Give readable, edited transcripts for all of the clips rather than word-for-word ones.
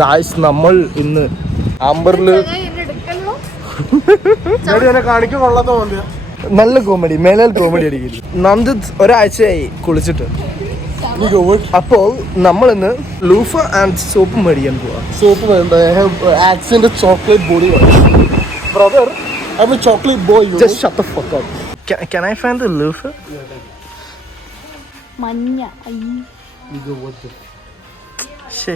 Guys നമ്മൾ ഇന്ന് ആംബറില് കാണിക്കാൻ കൊള്ളാത്ത പോലെ നല്ല കോമഡി മേലേൽ കോമഡി അടിക്കില്ല. നന്ദിത് ഒരാഴ്ചയായി കുളിച്ചിട്ട്. അപ്പോൾ നമ്മളിന്ന് ലൂഫ ആൻഡ് സോപ്പ് മേടിക്കാൻ പോവാ. സോപ്പ് വേണ്ട. I have Axe chocolate body wash. Brother, I'm a chocolate boy. Just shut the fuck up. Can I find the loofah? മഞ്ഞ ശേ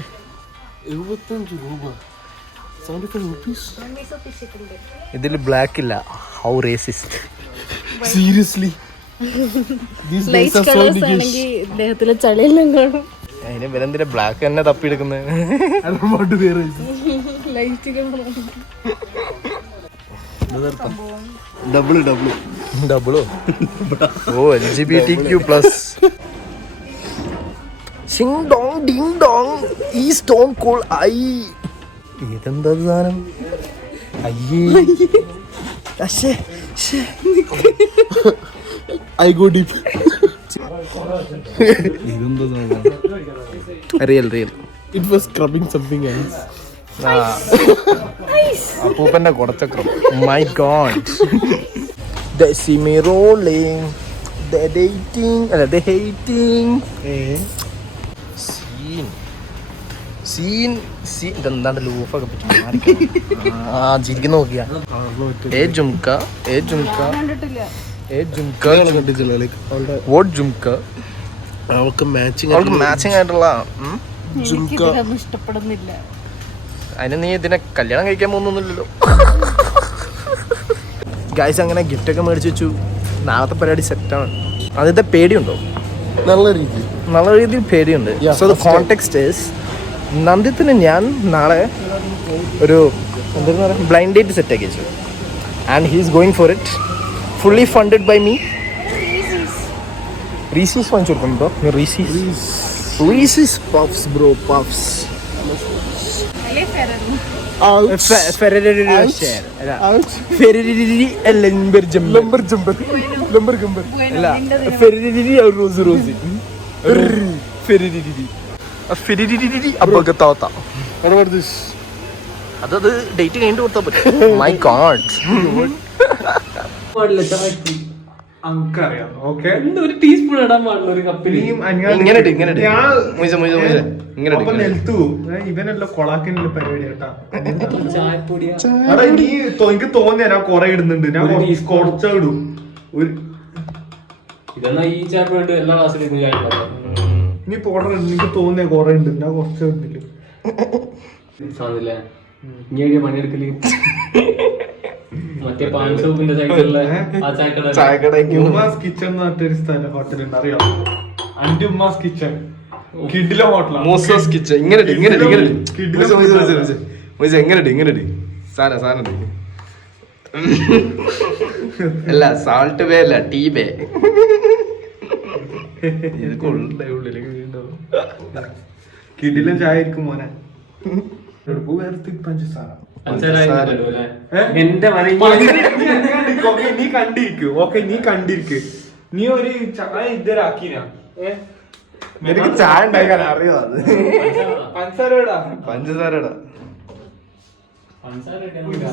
75 രൂപ. 75 rupees. ഇതിൽ ബ്ലാക്ക് ഇല്ല. How racist. Seriously. These days are so English. ദേഹത്തിലെ ചളിയെല്ലാം കാണും. അതിന് വിലന്തിന്റെ ബ്ലാക്ക് തന്നെ തപ്പിയെടുക്കുന്നത്. I don't want to wear it. ഡബിളോ ഓ LGBTQ+. സിങ് ഡോങ് ഡിങ് ഡോങ് ഈ സ്റ്റോൺ കോൾ ഐ. ഇതെന്താ സാധനം? അയ്യേ I go deep. Real It was scrubbing something else. അപ്പൂപ്പന്റെ കുടച്ചക്രം. My god. They see me rolling. They dating. അല്ല they hating. സീൻ ഇതെന്താണ്ട് ലൂഫൊക്കെ പറ്റി ചിരിക്കുന്ന നോക്കിയാ. ഏ ജുംക വോട്ട് ജുംക. അവൾക്ക് മാച്ചിങ് ആയിട്ടുള്ള ഇഷ്ടപ്പെടുന്നില്ല. അതിന് നീ ഇതിനെ കല്യാണം കഴിക്കാൻ പോകുന്നൊന്നുമില്ലല്ലോ. ഗൈസ് അങ്ങനെ ഗിഫ്റ്റ് ഒക്കെ മേടിച്ചു വെച്ചു. നാളത്തെ പരിപാടി സെറ്റാണ്. അതിന്റെ പേടിയുണ്ടോ? നല്ല രീതിയിൽ പേടിയുണ്ട്. സോ ദ കോണ്ടെക്സ്റ്റ് ഈസ് നന്ദിത്തിന് ഞാൻ നാളെ ഒരു എന്താ പറയുക ബ്ലൈൻഡ് ഡേറ്റ് സെറ്റ് ആക്കി വെച്ചു. And he is going for it. Fully funded by me. Reese's വാങ്ങിച്ചു കൊടുക്കുന്നുണ്ടോ? Reese's puffs bro puffs. അതത് ഡേറ്റ് കഴിഞ്ഞിട്ട് കൊടുത്താൽ പറ്റും. My God. ഒരു ടീസ്പൂൺ ഇടാൻ പാടില്ല ഒരു കപ്പിൽ. ഇവനല്ലോ കൊളാക്കിനുള്ള പരിപാടി കേട്ടാ. ചായപ്പൊടിയാ എനിക്ക് തോന്നിയാ ഞാൻ കൊറേ ഇടുന്നുണ്ട്. ഞാൻ കുറച്ച ഇടും. ഇതെന്നാ ഈ ചായപ്പൊടി എല്ലാ ക്ലാസ്സിലും ചായ ഇനി പൗഡർ എനിക്ക് തോന്നിയ കൊറേ ഉണ്ട്. ഞാൻ കുറച്ച് ഇടുന്നില്ല. സാധനല്ലേ ഇനി പണിയെടുക്കല് മറ്റേ പാൻ ഷോപ്പിന്റെ സൈഡിലുള്ള ആ ചായക്കട ഉമ്മാസ് കിച്ചൺ എന്ന് പറഞ്ഞൊരു സ്ഥലം ഹോട്ടലുണ്ട് അറിയാം. അന്റെ ഉമ്മാസ് കിച്ചൺ കിഡിലെ ഹോട്ടലാണ്. Moses kitchen. ഇങ്ങനെ സാധനം അല്ല സാൾട്ട് ബേ അല്ല ടീ ബേ. കിഡിലെ ചായ ആയിരിക്കും മോനെ. പഞ്ചസാര നീ കണ്ടിരിക്ക്. നീ ഒരു ചായ ഇതരാക്കിനാ. എനിക്ക് ചായ ഉണ്ടാക്കാൻ അറിയാം. പഞ്ചസാരടാ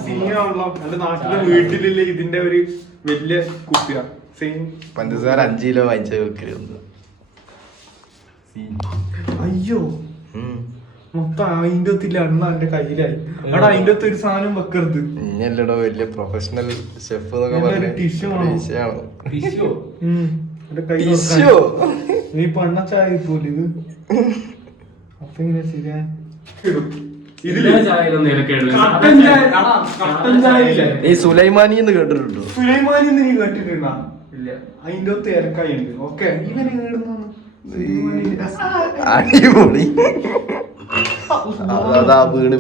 സീനാണല്ലോ. എന്റെ നാട്ടിലെ വീട്ടിലില്ലേ ഇതിന്റെ ഒരു വലിയ കുപ്പിയാ. പഞ്ചസാര 5 കിലോ വാങ്ങിച്ച വെക്കരുത്. അയ്യോ മൊത്തം അതിന്റെ ഒത്തില്ല എണ്ണ എന്റെ കയ്യിലായി. അവിടെ അതിന്റെ ഒത്ത് ഒരു സാധനം വെക്കരുത്. ഇല്ലടോ വലിയ പ്രൊഫഷണൽ ഷെഫ് നീ പണ്ണ ചായ പോലെ ഇത്. അപ്പൊ ഇങ്ങനെ ശരിയാ സുലൈമാനി എന്ന് കേട്ടിട്ടുണ്ടോ? സുലൈമാനി നീ കേട്ടിട്ടുണ്ടാ? ഇല്ല. അതിന്റെ ഒത്ത് ഇരക്കായി ഉണ്ട്. ഓക്കെ ഇങ്ങനെ കേടുന്ന അടിപൊളി. അതാ വീണ്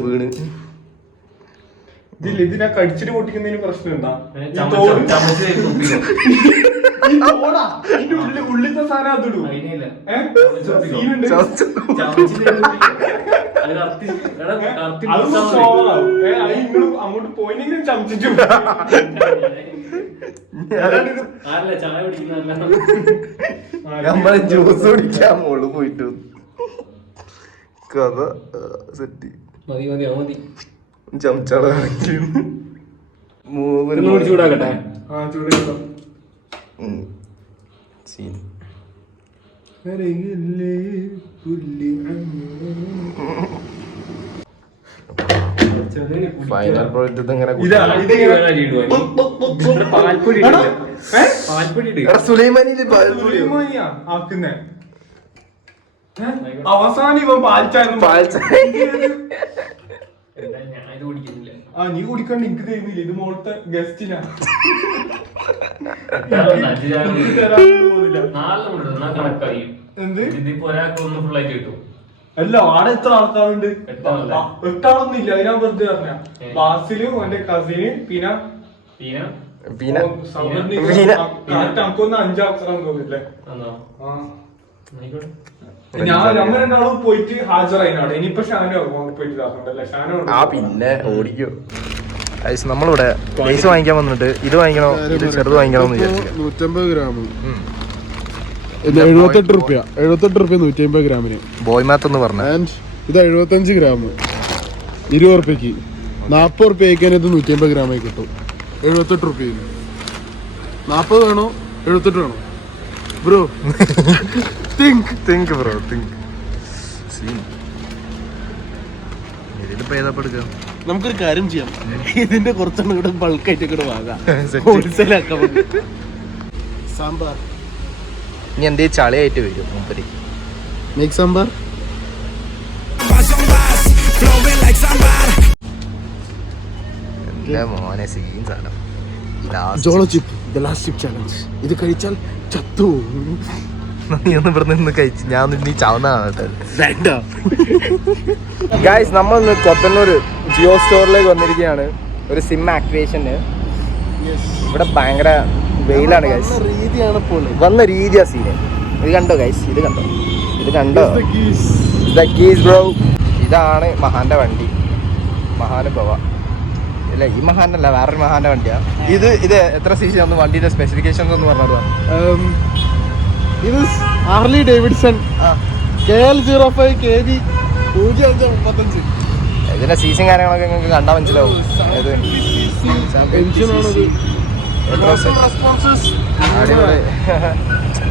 ഇതിനെ കടിച്ചിട്ട് പൊട്ടിക്കുന്നതിന് പ്രശ്നം ഉള്ളിത്തെ സാധനം അതിടും. അങ്ങോട്ട് പോയിനെങ്കിലും ചമച്ചിട്ടു. നമ്മളെ ജ്യൂസ് കുടിക്കാൻ മോള് പോയിട്ടു കഥ സെറ്റ്. മതി മതി അത് മതി. ചമച്ചാട ഒന്നുകൂടി ചൂടാക്കട്ടെ. ആ ചൂടുണ്ടോ സീൻ. ഫൈനൽ പ്രോജക്റ്റ് ഇങ്ങനെ പാൽപ്പൊടി പാൽപ്പൊടി ഇട്. സുലൈമാനിയില് ആക്കുന്നേ അവസാനം ഇവൻ പാൽച്ചായിരുന്നു ഞാൻ ഇത് കുടിക്കുന്നില്ല. ആ നീ കുടിക്കണ്ട എനിക്ക് തരുന്നില്ല ഇത് മോളത്തെ ഗസ്റ്റിനാ കണക്കായി എന്ത് ഇതിപ്പോ ഒരാൾക്ക് ഒന്ന് ഫുൾ ആയിട്ട് കിട്ടും. അല്ല ആടെ എത്ര ആൾക്കാരുണ്ട്? എട്ടാളല്ലേ? 8 ആളൊന്നും ഇല്ല. അതിനാ വെറുതെ പറഞ്ഞ ബാസിലും എന്റെ കസിന് പിന്നെ നമുക്കൊന്ന് 5 അക്ഷരം തോന്നില്ലേ. ഞാൻ നമ്മൾ രണ്ടാളും പോയിട്ട് ഹാജരായിനാണ്. ഇനിയിപ്പോ ഷാനോ പോയിട്ട് ഇതാക്കണ്ടല്ലേ? ഷാനോ പിന്നെ ഓടിക്കോ. നമ്മളിവിടെ ലേസ് വാങ്ങിക്കാൻ വന്നിട്ട് ഇത് വാങ്ങിക്കണോ ഇത് ചെറുത് വാങ്ങിക്കണോ എന്ന് വിചാരിച്ചു. 150 ഗ്രാം 78 റുപ്യ 150 ഗ്രാമിന്. ബോയ് മാത്ത് എന്ന് പറഞ്ഞ ആൻഡ് ഇത് 75 ഗ്രാം 20 റുപ്യക്ക്. 40 റുപ്യക്ക് ഇത് 150 ഗ്രാമായി കിട്ടും. 78 റുപ്യന് 40 വേണോ 78 വേണോ ബ്രോ? Think bro think. ഇതിലിപ്പോ ഏതാ എടുക്കുക? നമുക്കൊരു കാര്യം ചെയ്യാം, ഇതിന്റെ കുറച്ചെണ്ണം കൂടെ ബൾക്കായിട്ട് കൂടെ വാങ്ങാം. ഹോൾസെയിലാക്കാം. സാമ്പാർ ഇനി എന്തേ ചളിയായിട്ട് വരും മൂപ്പര്. മേക്ക് സാമ്പാർ. എല്ലാ മോനെ സീൻ സാധനം. Jolo chip the last chip challenge. ഇത് കഴിച്ചാൽ ചത്തു. നീ ഒന്ന് ഇവിടെ നിന്ന് കഴിച്ച് ഞാൻ നീ ചാവുന്നതാണ്. വേണ്ട. ഗായ്സ് നമ്മൾ ഇന്ന് കൊത്തന്നൂർ ജിയോ സ്റ്റോറിലേക്ക് വന്നിരിക്കുകയാണ് ഒരു സിം ആക്ടിവേഷന്. ഇവിടെ ഭയങ്കര വെയിലാണ് ഗൈസ്. രീതിയാണ് പോലെ വന്ന രീതിയാ സീന്. ഇത് കണ്ടോ ഗൈസ്? ഇത് കണ്ടോ ബ്രോ? ഇതാണ് മഹാന്റെ വണ്ടി. മഹാനുഭവ ഇല്ല, ഈ മഹാന്റെ അല്ല, വേറൊരു മഹാന്റെ വണ്ടിയാ ഇത്. എത്ര CC ആണ് വണ്ടിയുടെ സ്പെസിഫിക്കേഷൻസ് ഒന്ന് പറഞ്ഞത്? ഇത് ഹാർലി ഡേവിഡ്സൺ KL05 KB 0535. ഇതിന്റെ സീസും കാര്യങ്ങളൊക്കെ നിങ്ങൾക്ക് കണ്ടാൽ മനസ്സിലാവും. എഞ്ചിനാണത്. അടിപൊളി.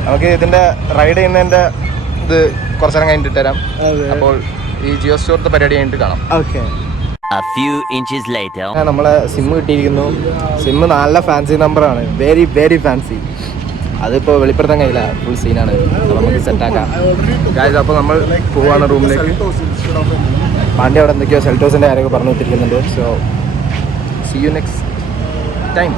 നമുക്ക് ഇതിന്റെ റൈഡ് ചെയ്യുന്നതിന്റെ ഇത് കുറച്ചു നേരം കഴിഞ്ഞിട്ട് തരാം. അപ്പോൾ ഈ ജിയോ സ്റ്റോറിന്റെ പരിപാടി കഴിഞ്ഞിട്ട് കാണാം. Okay. A few inches later. നമ്മളെ സിം കിട്ടിയിരിക്കുന്നു. സിം നല്ല ഫാൻസി നമ്പറാണ്, വെരി വെരി ഫാൻസി. അതിപ്പോൾ വെളിപ്പെടുത്താൻ കഴിയില്ല, ഫുൾ സീനാണ്. അപ്പോൾ നമുക്ക് സെറ്റാക്കാം ഗായ്സ്. അപ്പോൾ നമ്മൾ പോവാണ് റൂമിലേക്ക്. പാണ്ഡ്യ അവിടെ എന്തൊക്കെയോ സെൽറ്റോസിൻ്റെ കാര്യമൊക്കെ പറഞ്ഞു കൊടുത്തിരിക്കുന്നുണ്ട്. So see you next time.